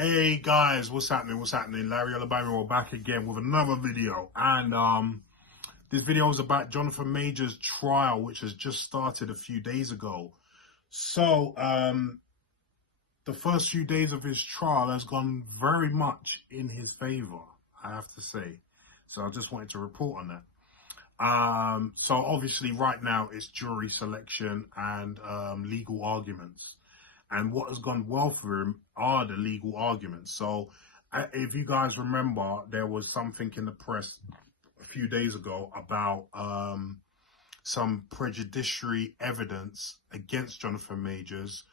Hey guys, what's happening? What's happening? Larry Alabama, we're back again with another video, and this video is about Jonathan Major's trial, which has just started a few days ago. So the first few days of his trial has gone very much in his favor, I have to say. So I just wanted to report on that. So obviously right now it's jury selection and legal arguments. And what has gone well for him are the legal arguments. So if you guys remember, there was something in the press a few days ago about some prejudicial evidence against Jonathan Majors,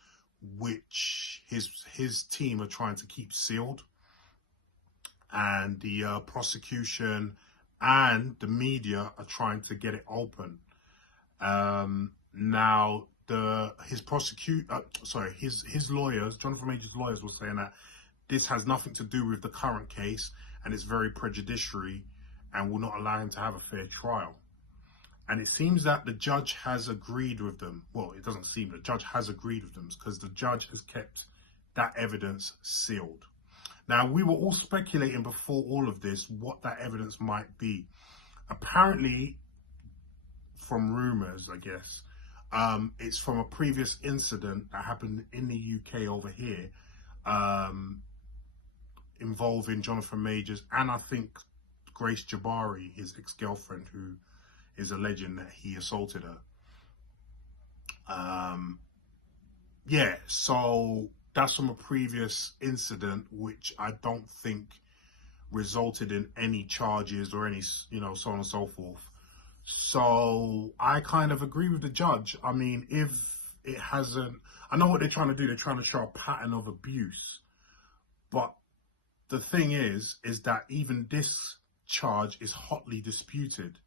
which his team are trying to keep sealed. And the prosecution and the media are trying to get it open. Now, his lawyers, Jonathan Major's lawyers, were saying that this has nothing to do with the current case and it's very prejudicial and will not allow him to have a fair trial. And it seems that the judge has agreed with them. Well, it doesn't seem, the judge has agreed with them because the judge has kept that evidence sealed. Now, we were all speculating before all of this what that evidence might be. Apparently, from rumors, I guess, it's from a previous incident that happened in the UK over here, involving Jonathan Majors and I think Grace Jabari, his ex-girlfriend, who is alleging that he assaulted her. Yeah, so that's from a previous incident, which I don't think resulted in any charges or any, so on and so forth. So I kind of agree with the judge. I mean, if it hasn't, I know what they're trying to do. They're trying to show a pattern of abuse. But the thing is that even this charge is hotly disputed.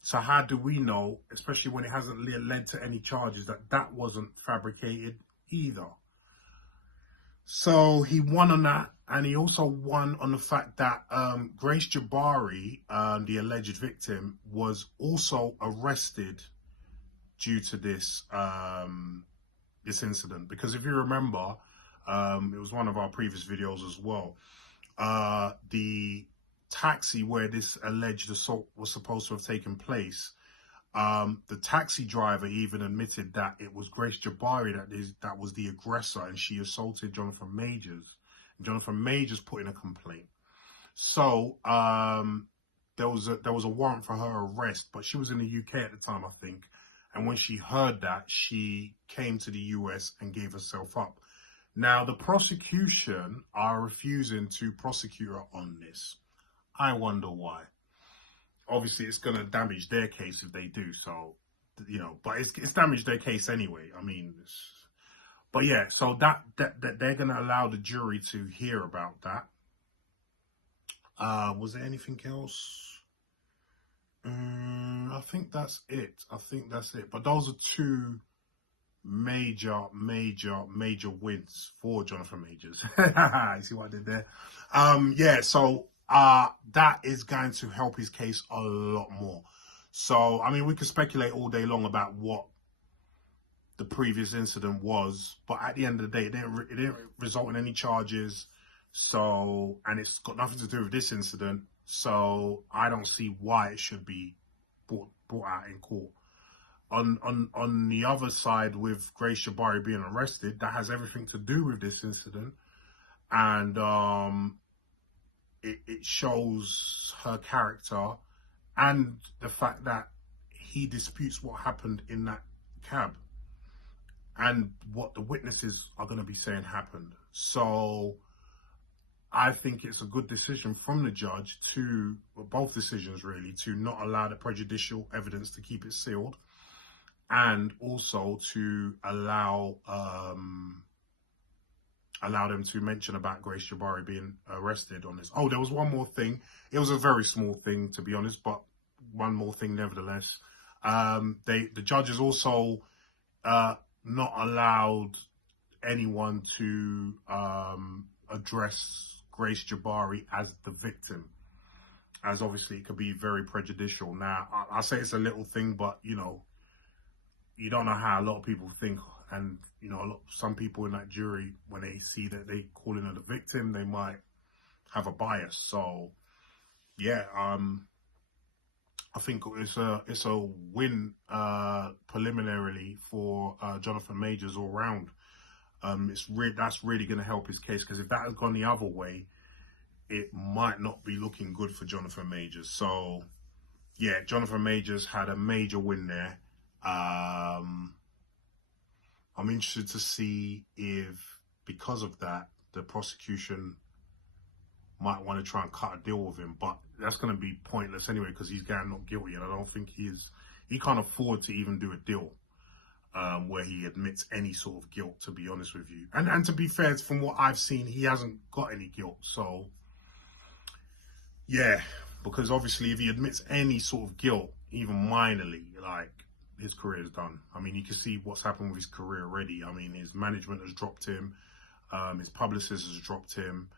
So how do we know, especially when it hasn't led to any charges, that that wasn't fabricated either? So he won on that, and he also won on the fact that Grace Jabari, the alleged victim, was also arrested due to this this incident. Because if you remember, it was one of our previous videos as well. The taxi where this alleged assault was supposed to have taken place, the taxi driver even admitted that it was Grace Jabari that was the aggressor, and she assaulted Jonathan Majors. Jonathan Majors put in a complaint. So there was a warrant for her arrest, but she was in the UK at the time, I think. And when she heard that, she came to the US and gave herself up. Now, the prosecution are refusing to prosecute her on this. I wonder why. Obviously, it's going to damage their case if they do. So, but it's damaged their case anyway. I mean, but yeah, so that they're going to allow the jury to hear about that. Was there anything else? I think that's it. But those are two major wins for Jonathan Majors. You see what I did there? Yeah, so that is going to help his case a lot more. So, I mean, we could speculate all day long about what the previous incident was, but at the end of the day, it didn't result in any charges. So, and it's got nothing to do with this incident. So, I don't see why it should be brought out in court. On the other side, with Grace Jabari being arrested, that has everything to do with this incident, and it shows her character and the fact that he disputes what happened in that cab and what the witnesses are going to be saying happened. So I think it's a good decision from the judge both decisions really, to not allow the prejudicial evidence, to keep it sealed, and also to allow them to mention about Grace Jabari being arrested on this. Oh, there was one more thing. It was a very small thing, to be honest, but one more thing nevertheless. The judges also not allowed anyone to address Grace Jabari as the victim, as obviously it could be very prejudicial. Now, I say it's a little thing, but you don't know how a lot of people think and you know, some people in that jury, when they see that they calling her the victim, they might have a bias. So yeah, I think it's a win preliminarily for Jonathan Majors all round. That's really going to help his case, because if that had gone the other way, it might not be looking good for Jonathan Majors. So yeah, Jonathan Majors had a major win there. I'm interested to see if, because of that, the prosecution might want to try and cut a deal with him, but that's going to be pointless anyway, because he's getting not guilty, and I don't think he can't afford to even do a deal where he admits any sort of guilt, to be honest with you. And to be fair, from what I've seen, he hasn't got any guilt. So yeah, because obviously if he admits any sort of guilt, even minorly, like, his career is done. I mean, you can see what's happened with his career already. I mean, his management has dropped him. His publicist has dropped him.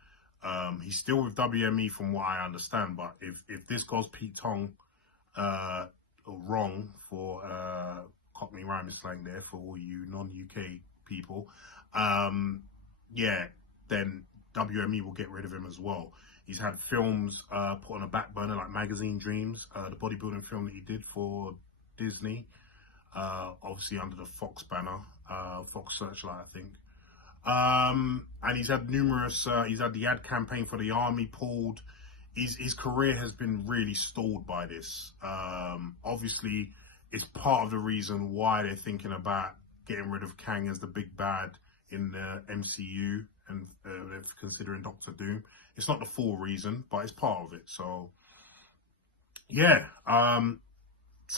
He's still with WME from what I understand, but if this goes Pete Tong wrong, for Cockney rhyming slang there for all you non-UK people, yeah, then WME will get rid of him as well. He's had films put on a back burner, like Magazine Dreams, the bodybuilding film that he did for Disney, obviously under the Fox banner, Fox Searchlight, I think. And he's had numerous, he's had the ad campaign for the army pulled. His career has been really stalled by this. Obviously, it's part of the reason why they're thinking about getting rid of Kang as the big bad in the MCU, and they're considering Doctor Doom. It's not the full reason, but it's part of it. So yeah,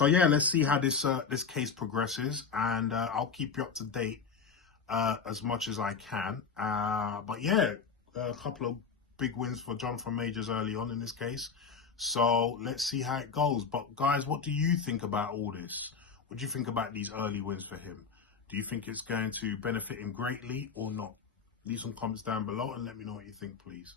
let's see how this case progresses, and I'll keep you up to date as much as I can. But yeah, a couple of big wins for Jonathan Majors early on in this case. So let's see how it goes. But guys, what do you think about all this? What do you think about these early wins for him? Do you think it's going to benefit him greatly or not? Leave some comments down below and let me know what you think, please.